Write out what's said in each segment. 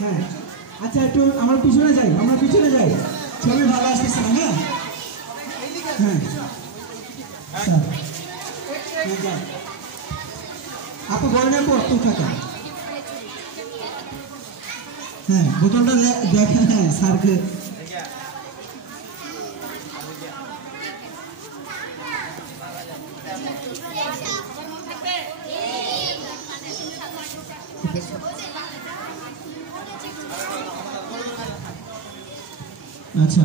হ্যাঁ আচ্ছা একটু আমার পিছনে যাই, আমরা পিছনে যাই, ছবি ভালো আসতেছে না। হ্যাঁ হ্যাঁ হ্যাঁ আপু বলেন আপু তুই থাকা। হ্যাঁ বোতলটা দেখেন। হ্যাঁ স্যারকে আচ্ছা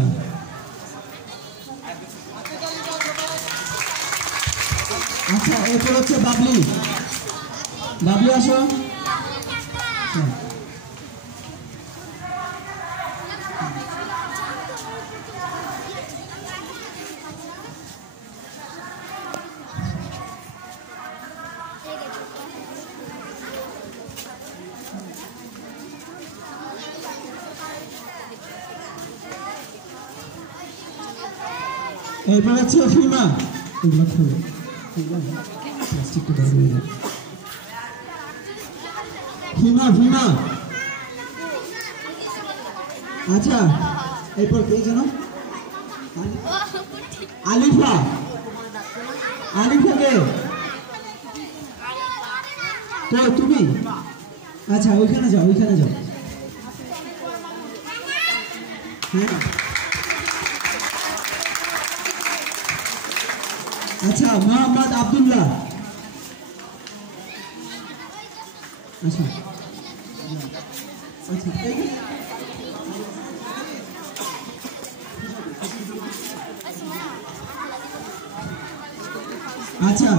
আচ্ছা এরপর হচ্ছে বাবলি। বাবলি আসো। এরপর হচ্ছে ফিমা। এগুলো খুলে প্লাস্টিকটা বাইরে হয়ে যায়। ফিমা ফিমা আচ্ছা এরপর কে যেন আলিফা। আলিফাকে তো তুমি আচ্ছা ওইখানে যাও, ওইখানে যাও। হ্যাঁ আচ্ছা মোহাম্মদ আব্দুল্লাহ। আচ্ছা আচ্ছা আচ্ছা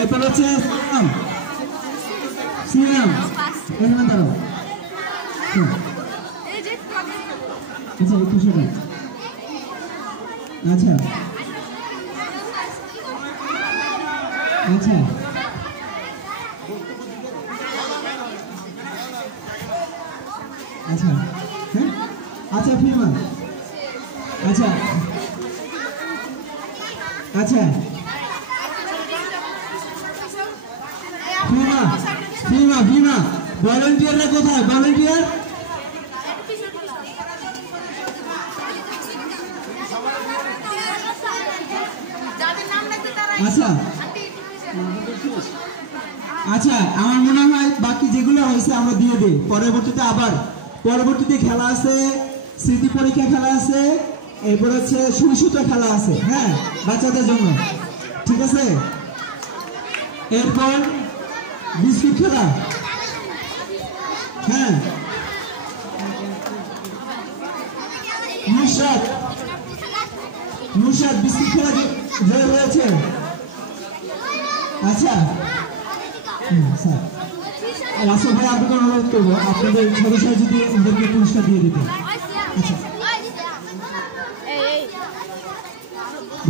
এরপর হচ্ছে সিয়াম। এখানে দাঁড়াও। আচ্ছা একটু শোনো। আচ্ছা আচ্ছা আচ্ছা হ্যাঁ আচ্ছা ফিমা আচ্ছা আচ্ছা ফিমা ফিমা ফিমা ভলান্টিয়াররা কোথায়? ভলান্টিয়ার আচ্ছা আচ্ছা আমার মনে হয় বাকি যেগুলো হয়েছে আমরা দিয়ে দিই, পরবর্তীতে আবার পরবর্তীতে খেলা আছে, স্মৃতি পরীক্ষা খেলা আছে, এরপর হচ্ছে সুইসুতো খেলা আছে। হ্যাঁ বাচ্চাদের জন্য ঠিক আছে। এরপর বিস্কুট খেলা। হ্যাঁ নুসরাত নুসরাত বিস্কুট খেলা হয়েছে। আচ্ছা স্যার রাসেল ভাই আপনাকে অনুরোধ করবো আপনাদের সদস্য যদি ওদেরকে পুরস্কার দিয়ে দিতে। আচ্ছা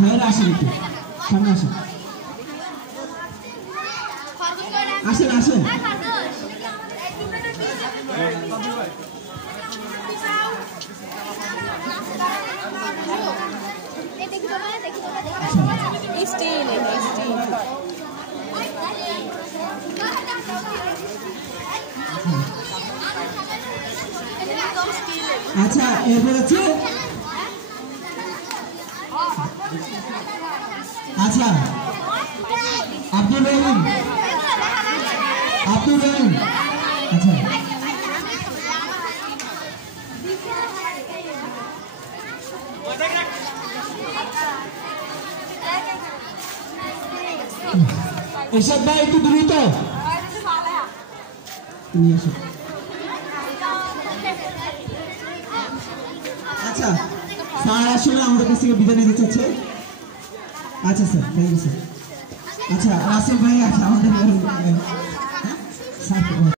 ভাইয়েরা আসেন একটু সামনে আসেন, আসেন আসেন। আচ্ছা এরপর হচ্ছে আচ্ছা আব্দুল রহিম। আব্দুল রহিম আচ্ছা এরশাদ ভাই একটু দ্রুত তুমি আসো। আচ্ছা স্যার আসলে আমাদের কাছ থেকে বিদায় নিতে চাচ্ছে। আচ্ছা স্যার থ্যাংক ইউ স্যার। আচ্ছা রাসেল ভাই আছে আমাদের স্যার।